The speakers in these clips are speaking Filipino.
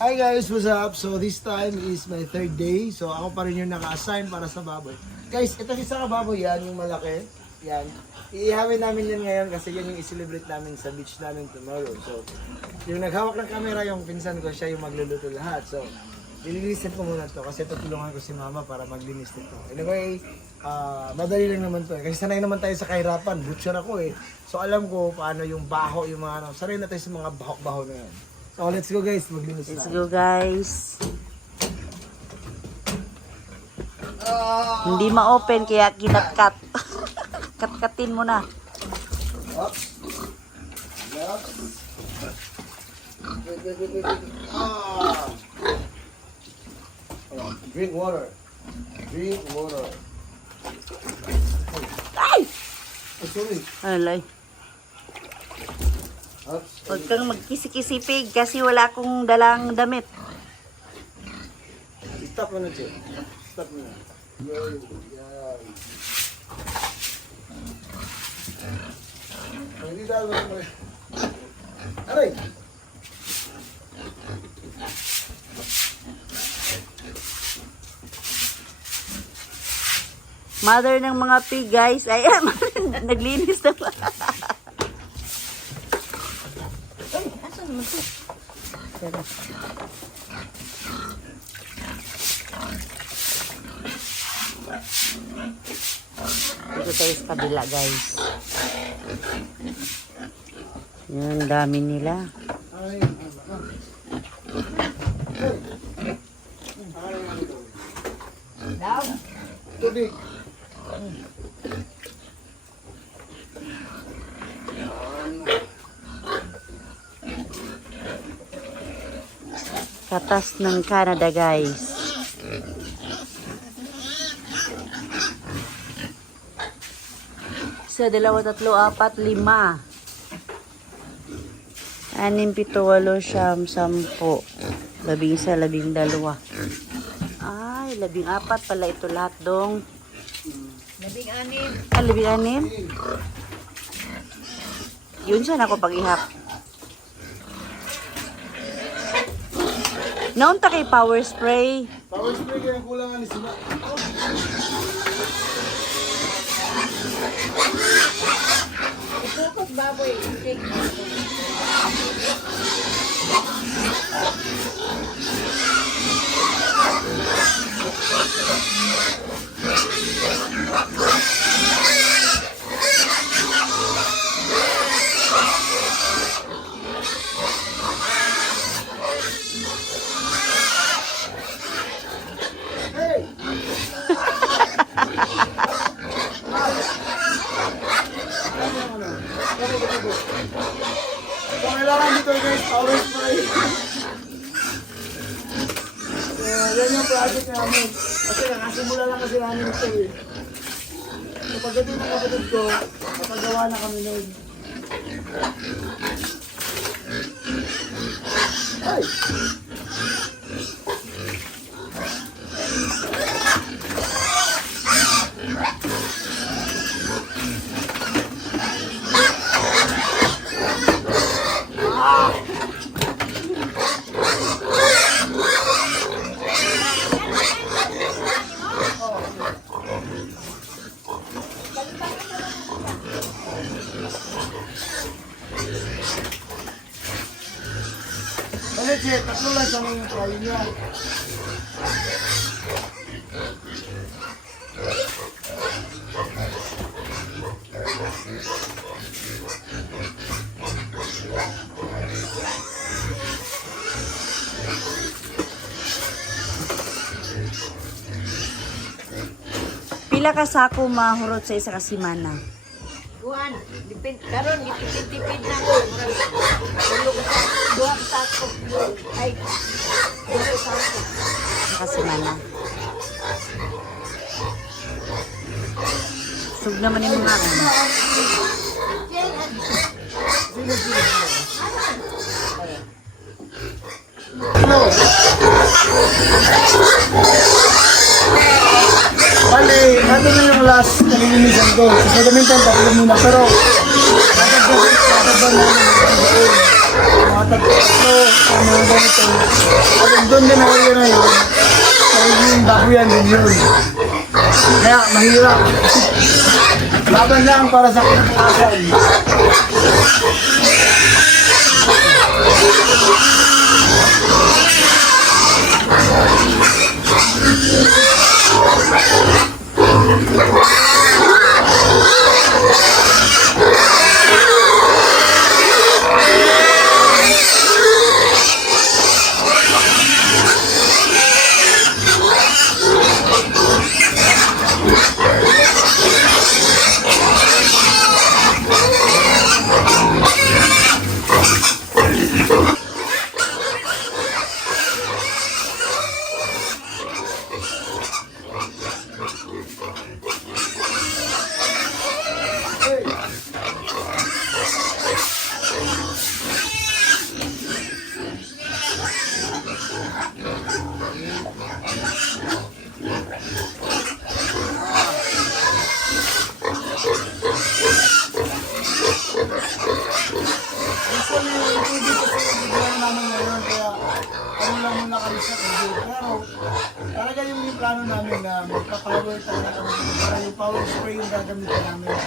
Hi guys, what's up? So this time is my third day. So ako pa rin yung naka-assign para sa baboy. Guys, ito isa ka baboy yan, yung malaki. Yan. Iihawin namin yan ngayon kasi yan yung i-celebrate namin sa beach namin tomorrow. So, yung naghawak ng camera, yung pinsan ko, siya yung magluluto lahat. So, nililisin ko muna to kasi tutulungan ko si mama para maglinis nito. Anyway, ah madali lang naman to eh. Kasi sanay naman tayo sa kahirapan. Butcher ako eh. So alam ko paano yung baho, yung mga ano. Sanay na tayo sa mga baho-baho na yan. So let's go guys, maglinis Let's go guys. Hindi ma-open kaya kinat-cut. Kat-katin mo na. Drink water. Drink water. Ay! Oh, sorry. Alay. Huwag kang magkisi-kisipig kasi wala akong dalang damit. Stop mo na, Che. Stop mo na. Hindi dahil mo. Aray! Mother ng mga pig guys. Ay, naglinis na ba? Ay, asan naman to? Tara. Dito tayo sa kabila guys. Yun, dami nila. Ay, ano ba? Ay, ano to? Tubig. Katas ng Canada guys. Isa, dalawa, tatlo, apat, lima. Anim, pito, walo, siyam, sampo. Labing isa, labing dalawa. Ay, labing apat pala ito lahat dong. Labing anim. Ah, labing anim? Yun siya ako pag-ihap. Naunta kay power spray. Power spray kaya kulangan ni Sina. Ikukot baboy. Kasi nakasimula lang kasi namin ito eh. So, pagdating ng kapatid ko, kapagawa na kami nun. Ay! Ano, Che? Tatlo lang siya ng try niya. Pila ka sako mahurot sa isa ka simana? Kuhan. Dipin. Karon gitipid-tipid na ko. Tulo ka sa. Duha ka sako. Ay. Tulo sako. Isa ka simana. Sug naman yung mga ano. Bali, nato na yung last nalilinisan ko. Sa gamitan, tatlo muna. Pero, tatagban, tatagban namin yung baon. mga ganito. At doon din na yun, magiging babuyan din yun. Kaya mahirap. Laban lang para sa kinabukasan. Plano namin na magpa-power talaga kami. Para yung power spray yung gagamitin namin. Uh,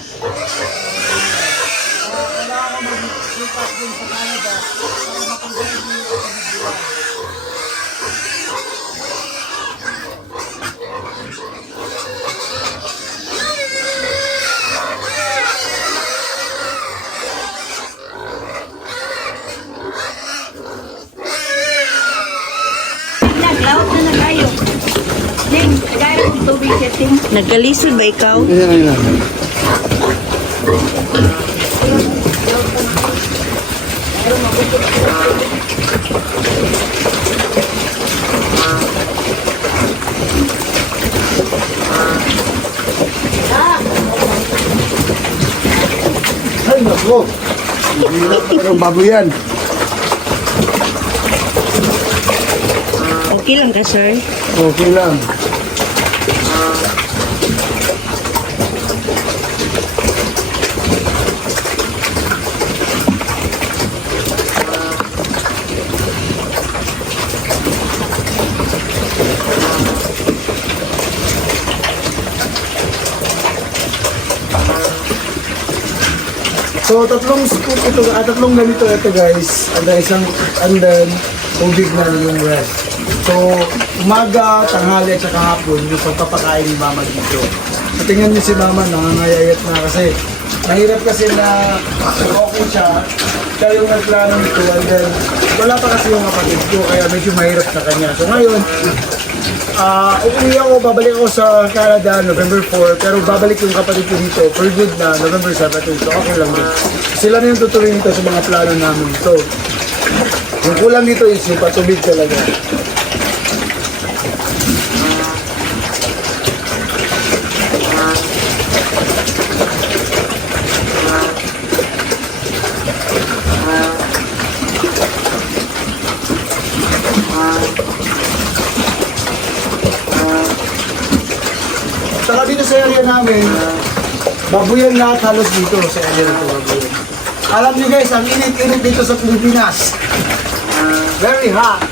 ko mag-look up din sa Canada para mapag-guide yung video. Nagkalisod ba ikaw? Ay, naku! Hirap pa ng baboy yan. Okay lang ka, sir. Okay lang. So, tatlong scoop ito, ah, tatlong ganito ito guys. And then isang, and then, tubig na yung rest. So, umaga, tanghali, at saka hapon, yung pagpapakain ni mama dito. So, tingnan niyo si mama, nangangayayat na kasi mahirap kasi na okay siya. Siya yung nagplano nito and then wala pa kasi yung kapatid ko kaya medyo mahirap sa kanya. So ngayon, Ah, uuwi ako, babalik ako sa Canada November 4, pero babalik yung kapatid ko dito for good na November 17, so okay lang din. Sila na yung tutuloy nito sa mga plano namin. So, yung kulang dito is yung patubig talaga. Saka dito sa area namin, babuyan lahat halos dito sa area na ito, babuyan. Alam niyo guys, ang init-init dito sa Pilipinas. Very hot.